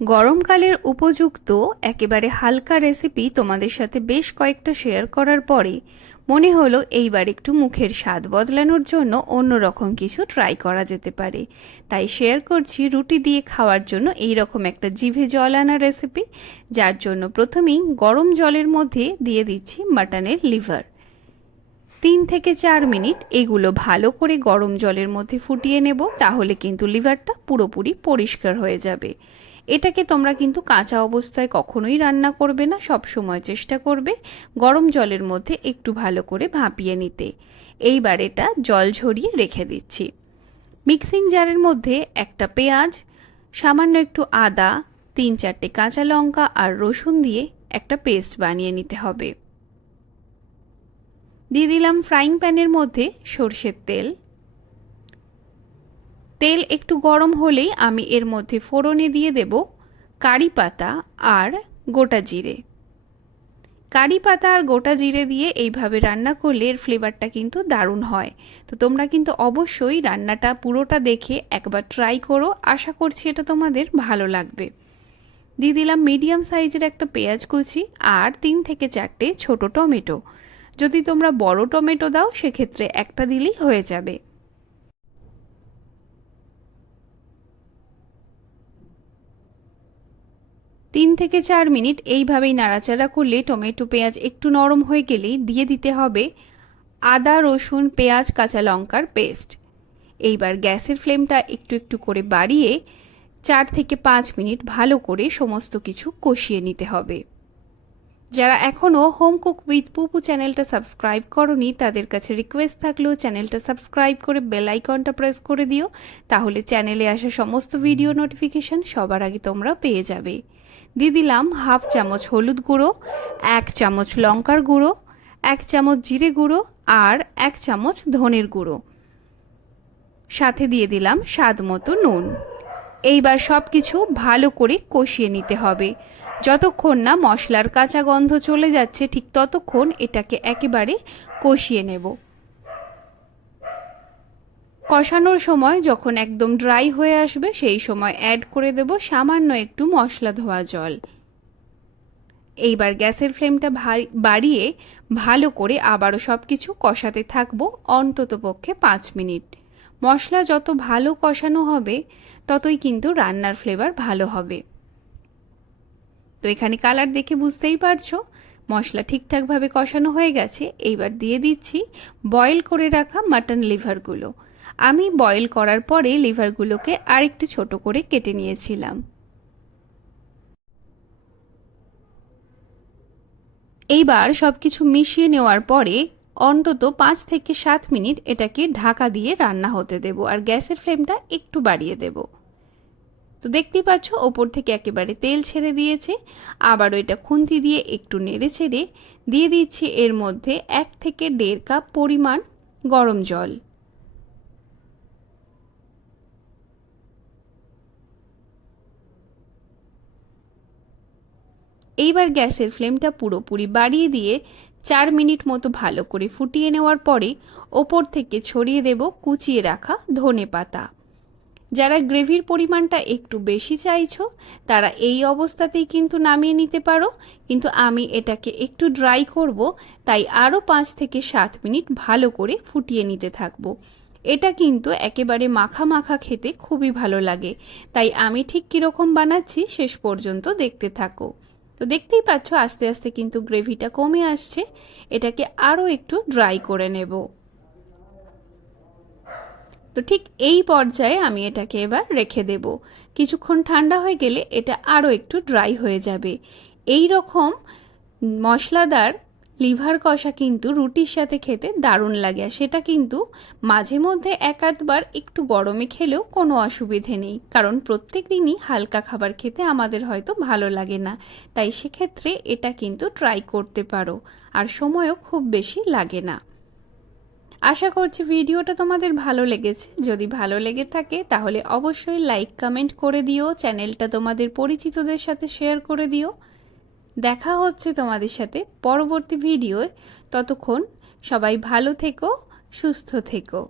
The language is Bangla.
গরমকালের উপযুক্ত একেবারে হালকা রেসিপি তোমাদের সাথে বেশ কয়েকটা শেয়ার করার পরে মনে হলো এইবার একটু মুখের স্বাদ বদলানোর জন্য অন্যরকম কিছু ট্রাই করা যেতে পারে। তাই শেয়ার করছি রুটি দিয়ে খাওয়ার জন্য এই রকম একটা জিভে জল আনা রেসিপি, যার জন্য প্রথমেই গরম জলের মধ্যে দিয়ে দিচ্ছি মাটনের লিভার। 3 থেকে 4 মিনিট এগুলো ভালো করে গরম জলের মধ্যে ফুটিয়ে নেব, তাহলে কিন্তু লিভারটা পুরোপুরি পরিষ্কার হয়ে যাবে। এটাকে তোমরা কিন্তু কাঁচা অবস্থায় কখনোই রান্না করবে না, সব সময় চেষ্টা করবে গরম জলের মধ্যে একটু ভালো করে ভাপিয়ে নিতে। এইবার এটা জল ঝরিয়ে রেখে দিচ্ছি। মিক্সিং জারের মধ্যে একটা পেঁয়াজ, সামান্য একটু আদা, 3-4টে কাঁচা লঙ্কা আর রসুন দিয়ে একটা পেস্ট বানিয়ে নিতে হবে। দিয়ে দিলাম ফ্রাইং প্যানের মধ্যে সরষের তেল। তেল একটু গরম হলেই আমি এর মধ্যে ফোড়নে দিয়ে দেব কারি পাতা আর গোটা জিরে। কারি পাতা আর গোটা জিরে দিয়ে এইভাবে রান্না করলে এর ফ্লেভারটা কিন্তু দারুণ হয়। তো তোমরা কিন্তু অবশ্যই রান্নাটা পুরোটা দেখে একবার ট্রাই করো, আশা করছি এটা তোমাদের ভালো লাগবে। দিয়ে দিলাম মিডিয়াম সাইজের একটা পেঁয়াজ কুচি আর 3 থেকে 4টে ছোট টমেটো। যদি তোমরা বড় টমেটো দাও সেক্ষেত্রে একটা দিলেই হয়ে যাবে। 3 থেকে 4 মিনিট এইভাবেই নাড়াচাড়া করলে টমেটো পেঁয়াজ একটু নরম হয়ে গেলেই দিয়ে দিতে হবে আদা রসুন পেঁয়াজ কাঁচা লঙ্কার পেস্ট। এইবার গ্যাসের ফ্লেমটা একটু একটু করে বাড়িয়ে 4 থেকে 5 মিনিট ভালো করে সমস্ত কিছু কষিয়ে নিতে হবে। যারা এখনও হোম কুক উইথ পুপু চ্যানেলটা সাবস্ক্রাইব করনি তাদের কাছে রিকোয়েস্ট থাকলেও চ্যানেলটা সাবস্ক্রাইব করে বেল আইকনটা প্রেস করে দিও, তাহলে চ্যানেলে আসা সমস্ত ভিডিও নোটিফিকেশন সবার আগে তোমরা পেয়ে যাবে। দিয়ে দিলাম হাফ চামচ হলুদ গুঁড়ো, 1 চামচ লঙ্কার গুঁড়ো, 1 চামচ জিরে গুঁড়ো আর 1 চামচ ধনের গুঁড়ো, সাথে দিয়ে দিলাম স্বাদ মতো নুন। এইবার সব কিছু ভালো করে কষিয়ে নিতে হবে। যতক্ষণ না মশলার কাঁচা গন্ধ চলে যাচ্ছে ঠিক ততক্ষণ এটাকে একেবারে কষিয়ে নেব। কষানোর সময় যখন একদম ড্রাই হয়ে আসবে সেই সময় অ্যাড করে দেব সামান্য একটু মশলা ধোয়া জল। এইবার গ্যাসের ফ্লেমটা বাড়িয়ে ভালো করে আবারও সব কিছু কষাতে থাকবো অন্ততপক্ষে 5 মিনিট। মশলা যত ভালো কষানো হবে ততই কিন্তু রান্নার ফ্লেভার ভালো হবে। তো এখানে কালার দেখে বুঝতেই পারছো মশলা ঠিকঠাকভাবে কষানো হয়ে গেছে। এইবার দিয়ে দিচ্ছি বয়েল করে রাখা মাটন লিভারগুলো। আমি বয়েল করার পরে লিভারগুলোকে আরেকটু ছোট করে কেটে নিয়েছিলাম। এইবার সব কিছু মিশিয়ে নেওয়ার পরে অন্তত 5 থেকে 7 মিনিট এটাকে ঢাকা দিয়ে রান্না হতে দেব আর গ্যাসের ফ্লেমটা একটু বাড়িয়ে দেব। তো দেখতেই পাচ্ছ ওপর থেকে একেবারে তেল ছেড়ে দিয়েছে। আবারও এটা খুন্তি দিয়ে একটু নেড়ে ছেড়ে দিয়ে দিচ্ছি এর মধ্যে 1 থেকে 1.5 কাপ পরিমাণ গরম জল। এইবার গ্যাসের ফ্লেমটা পুরোপুরি বাড়িয়ে দিয়ে 4 মিনিট মতো ভালো করে ফুটিয়ে নেওয়ার পরে ওপর থেকে ছড়িয়ে দেব কুচিয়ে রাখা ধনেপাতা। যারা গ্রেভির পরিমাণটা একটু বেশি চাইছো তারা এই অবস্থাতেই কিন্তু নামিয়ে নিতে পারো, কিন্তু আমি এটাকে একটু ড্রাই করব, তাই আরও 5 থেকে 7 মিনিট ভালো করে ফুটিয়ে নিতে থাকবো। এটা কিন্তু একেবারে মাখা মাখা খেতে খুবই ভালো লাগে, তাই আমি ঠিক কীরকম বানাচ্ছি শেষ পর্যন্ত দেখতে থাকো। তো দেখতেই পাচ্ছ আস্তে আস্তে কিন্তু গ্রেভিটা কমে আসছে, এটাকে আরও একটু ড্রাই করে নেব। তো ঠিক এই পর্যায়ে আমি এটাকে এবার রেখে দেব। কিছুক্ষণ ঠান্ডা হয়ে গেলে এটা আরও একটু ড্রাই হয়ে যাবে। এই রকম মশলাদার লিভার কষা কিন্তু রুটির সাথে খেতে দারুণ লাগে, আর সেটা কিন্তু মাঝে মধ্যে এক আধবার একটু গরমে খেলেও কোনো অসুবিধে নেই, কারণ প্রত্যেক দিনই হালকা খাবার খেতে আমাদের হয়তো ভালো লাগে না। তাই সেক্ষেত্রে এটা কিন্তু ট্রাই করতে পারো, আর সময়ও খুব বেশি লাগে না। আশা করছি ভিডিওটা তোমাদের ভালো লেগেছে। যদি ভালো লেগে থাকে তাহলে অবশ্যই লাইক কমেন্ট করে দিও, চ্যানেলটা তোমাদের পরিচিতদের সাথে শেয়ার করে দিও। দেখা হচ্ছে তোমাদের সাথে পরবর্তী ভিডিওয়। ততক্ষণ সবাই ভালো থেকো, সুস্থ থেকো।